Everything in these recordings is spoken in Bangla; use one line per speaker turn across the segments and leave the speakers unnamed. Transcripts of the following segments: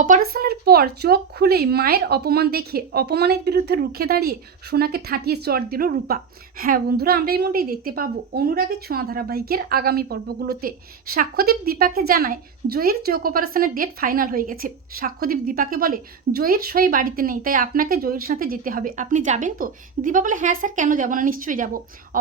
অপারেশনের পর চোখ খুলেই মায়ের অপমান দেখে অপমানের বিরুদ্ধে রুখে দাঁড়িয়ে সোনাকে ঠাটিয়ে চট দিল রূপা। হ্যাঁ বন্ধুরা, আমরা এই মধ্যেই দেখতে পাবো অনুরাগের ছোঁয়া ধারাবাহিকের আগামী পর্বগুলোতে। সাক্ষ্যদীপ দীপাকে জানায়, জয়ীর চোখ অপারেশনের ডেট ফাইনাল হয়ে গেছে। সাক্ষ্যদীপ দীপাকে বলে, জয়ীর সই বাড়িতে নেই, তাই আপনাকে জয়ীর সাথে যেতে হবে। আপনি যাবেন তো? দীপা বলে হ্যাঁ স্যার, কেন যাব না? নিশ্চয়ই যাব।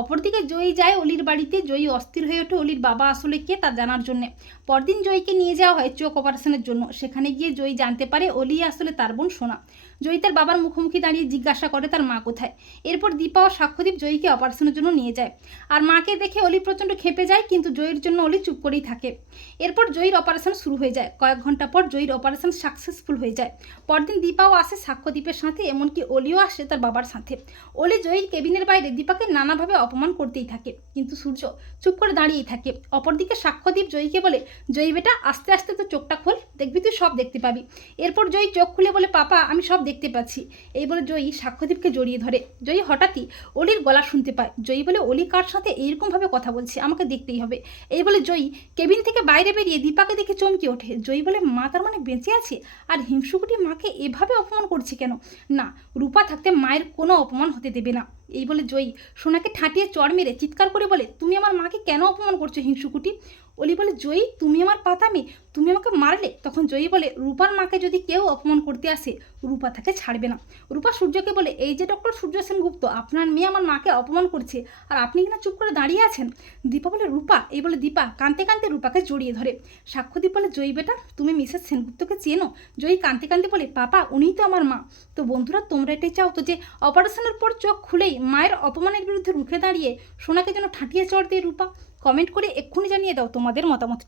অপরদিকে জয়ী যায় অলির বাড়িতে, জয়ী অস্থির হয়ে ওঠে অলির বাবা আসলে কে তা জানার জন্যে। পরদিন জয়ীকে নিয়ে যাওয়া হয় চোখ অপারেশনের জন্য। সেখানে গিয়ে জয়ী জানতে পারে অলি আসলে তার বোন সোনা। জয়ী তার বাবার মুখোমুখি দাঁড়িয়ে জিজ্ঞাসা করে তার মা কোথায়। এরপর দীপা ও সাক্ষ্যদীপ জয়ীকে অপারেশনের জন্য নিয়ে যায়। আর মাকে দেখে অলি প্রচণ্ড খেপে যায়, কিন্তু জয়ীর জন্য অলি চুপ করেই থাকে। এরপর জয়ীর অপারেশন শুরু হয়ে যায়। কয়েক ঘণ্টা পর জয়ীর অপারেশন সাকসেসফুল হয়ে যায়। পরদিন দীপাও আসে সাক্ষ্যদীপের সাথে, এমনকি অলিও আসে তার বাবার সাথে। অলি জয়ীর কেবিনের বাইরে দীপাকে নানাভাবে অপমান করতেই থাকে, কিন্তু সূর্য চুপ করে দাঁড়িয়েই থাকে। অপরদিকে সাক্ষ্যদীপ জয়ীকে বলে, জয়ী বেটা, আস্তে আস্তে তো চোখটা খোল। দেখবি তুই সব দেখতে পাবি। এরপর জয়ী চোখ খুলে বলে, পাপা, আমি সব দেখতে পাচ্ছি। এই বলে জয়ী সাক্ষ্যদীপকে জড়িয়ে ধরে। জয়ী হঠাৎই অলির গলা শুনতে পায়। জয়ী বলে, অলি কার সাথে এইরকমভাবে কথা বলছে? আমাকে দেখতেই হবে। এই বলে জয়ী কেবিন থেকে বাইরে বেরিয়ে দীপাকে দেখে চমকে ওঠে। জয়ী বলে, মা তার মানে বেঁচে আছে? আর হিংসুকুটি মাকে এভাবে অপমান করছে কেন? না, রূপা থাকতে মায়ের কোনো অপমান হতে দেবে না। এই বলে জয়ী। সোনাকে ঠাটিয়ে চড় মেরে চিৎকার করে বলে, তুমি আমার মাকে কেন অপমান করছ হিংসুকুটি অলি বলে, জয়ী, তুমি আমার পাতা মেয়ে তুমি আমাকে মারলে? তখন জয়ী বলে, রূপার মাকে যদি কেউ অপমান করতে আসে, রূপা তাকে ছাড়বে না। রূপা সূর্যকে বলে, এই যে ডক্টর সূর্য সেনগুপ্ত, আপনার মেয়ে আমার মাকে অপমান করছে, আর আপনি কিনা চুপ করে দাঁড়িয়ে আছেন? দীপা বলে, রূপা, এই বলে দীপা কাঁদতে কাঁদতে রূপাকে জড়িয়ে ধরে। সাক্ষ্যদীপ বলে, জয়ী বেটা, তুমি মিসেস সেনগুপ্তকে চেনো? জয়ী কাঁদতে কাঁদতে বলে, পাপা, উনিই তো আমার মা। তো বন্ধুরা, তোমরা এটাই চাও তো যে, অপারেশনের পর চোখ খুলেই মায়ের অপমানের বিরুদ্ধে রুখে দাঁড়িয়ে সোনাকে যেন ঠাঁটিয়ে চড় দিয়ে রূপা কমেন্ট করে এক্ষুনি জানিয়ে দাও তোমাদের মতামতটি।